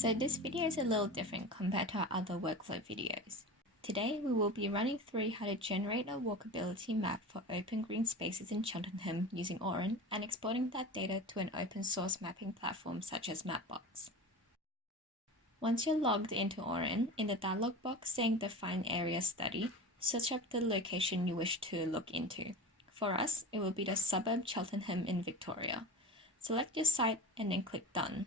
So this video is a little different compared to our other workflow videos. Today we will be running through how to generate a walkability map for open green spaces in Cheltenham using Aurin and exporting that data to an open source mapping platform such as Mapbox. Once you're logged into Aurin, in the dialog box saying Define Area Study, search up the location you wish to look into. For us, it will be the suburb Cheltenham in Victoria. Select your site and then click Done.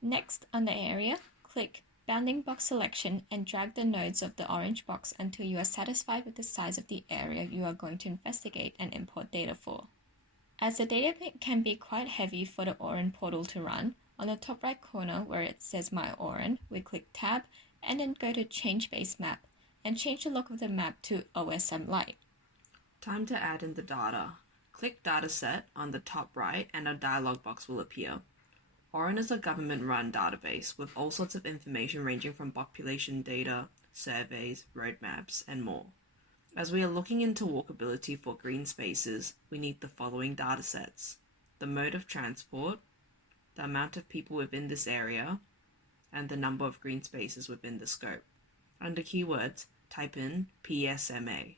Next, on the area, click Bounding Box Selection and drag the nodes of the orange box until you are satisfied with the size of the area you are going to investigate and import data for. As the data can be quite heavy for the Aurin portal to run, on the top right corner where it says My Aurin, we click Tab and then go to Change Base Map and change the look of the map to OSM Lite. Time to add in the data. Click Dataset on the top right and a dialog box will appear. Aurin is a government-run database with all sorts of information ranging from population data, surveys, roadmaps, and more. As we are looking into walkability for green spaces, we need the following datasets: the mode of transport, the amount of people within this area, and the number of green spaces within the scope. Under keywords, type in PSMA.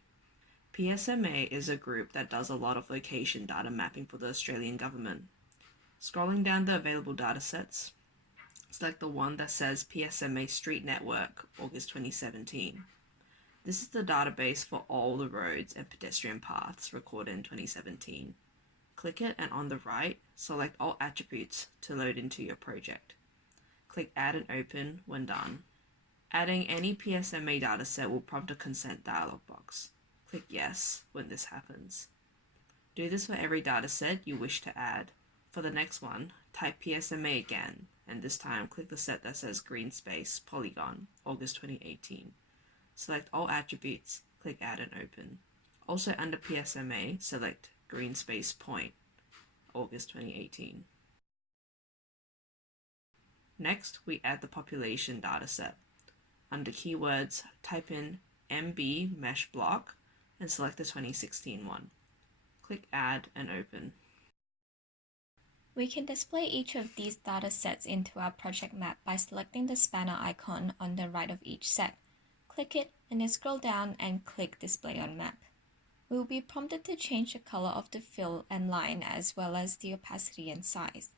PSMA is a group that does a lot of location data mapping for the Australian government. Scrolling down the available datasets, select the one that says PSMA Street Network, August 2017. This is the database for all the roads and pedestrian paths recorded in 2017. Click it and on the right, select all attributes to load into your project. Click Add and Open when done. Adding any PSMA dataset will prompt a consent dialog box. Click Yes when this happens. Do this for every dataset you wish to add. For the next one, type PSMA again, and this time click the set that says Green Space Polygon, August 2018. Select all attributes, click Add and Open. Also under PSMA, select Green Space Point, August 2018. Next, we add the population dataset. Under keywords, type in MB Mesh Block and select the 2016 one. Click Add and Open. We can display each of these data sets into our project map by selecting the spanner icon on the right of each set. Click it and then scroll down and click Display on Map. We will be prompted to change the color of the fill and line as well as the opacity and size.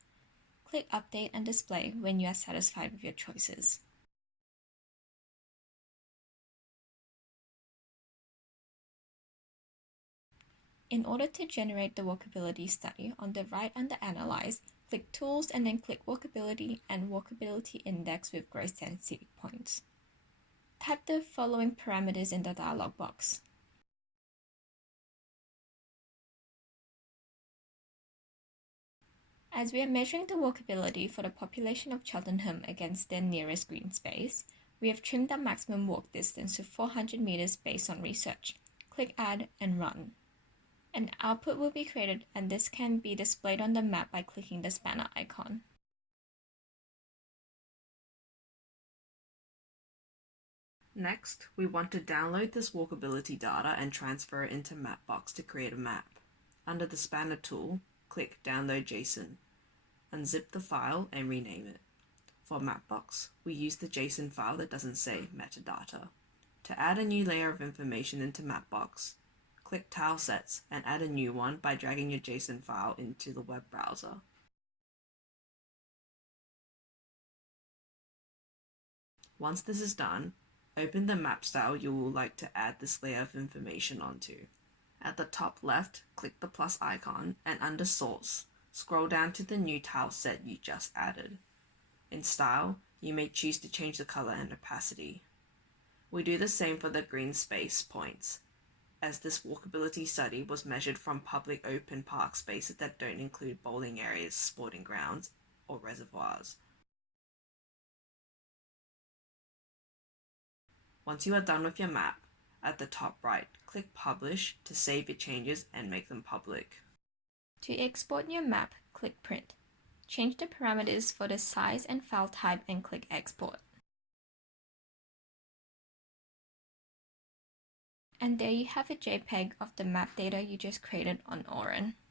Click Update and Display when you are satisfied with your choices. In order to generate the walkability study, on the right under Analyze, click Tools and then click Walkability and Walkability Index with gross density points. Type the following parameters in the dialog box. As we are measuring the walkability for the population of Cheltenham against their nearest green space, we have trimmed the maximum walk distance to 400 meters based on research. Click Add and Run. An output will be created and this can be displayed on the map by clicking the spanner icon. Next, we want to download this walkability data and transfer it into Mapbox to create a map. Under the spanner tool, click Download JSON. Unzip the file and rename it. For Mapbox, we use the JSON file that doesn't say metadata. To add a new layer of information into Mapbox, click Tilesets and add a new one by dragging your JSON file into the web browser. Once this is done, open the map style you would like to add this layer of information onto. At the top left, click the plus icon and under Source, scroll down to the new tileset you just added. In Style, you may choose to change the color and opacity. We do the same for the green space points, as this walkability study was measured from public open park spaces that don't include bowling areas, sporting grounds, or reservoirs. Once you are done with your map, at the top right, click Publish to save your changes and make them public. To export your map, click Print. Change the parameters for the size and file type and click Export. And there you have a JPEG of the map data you just created on Aurin.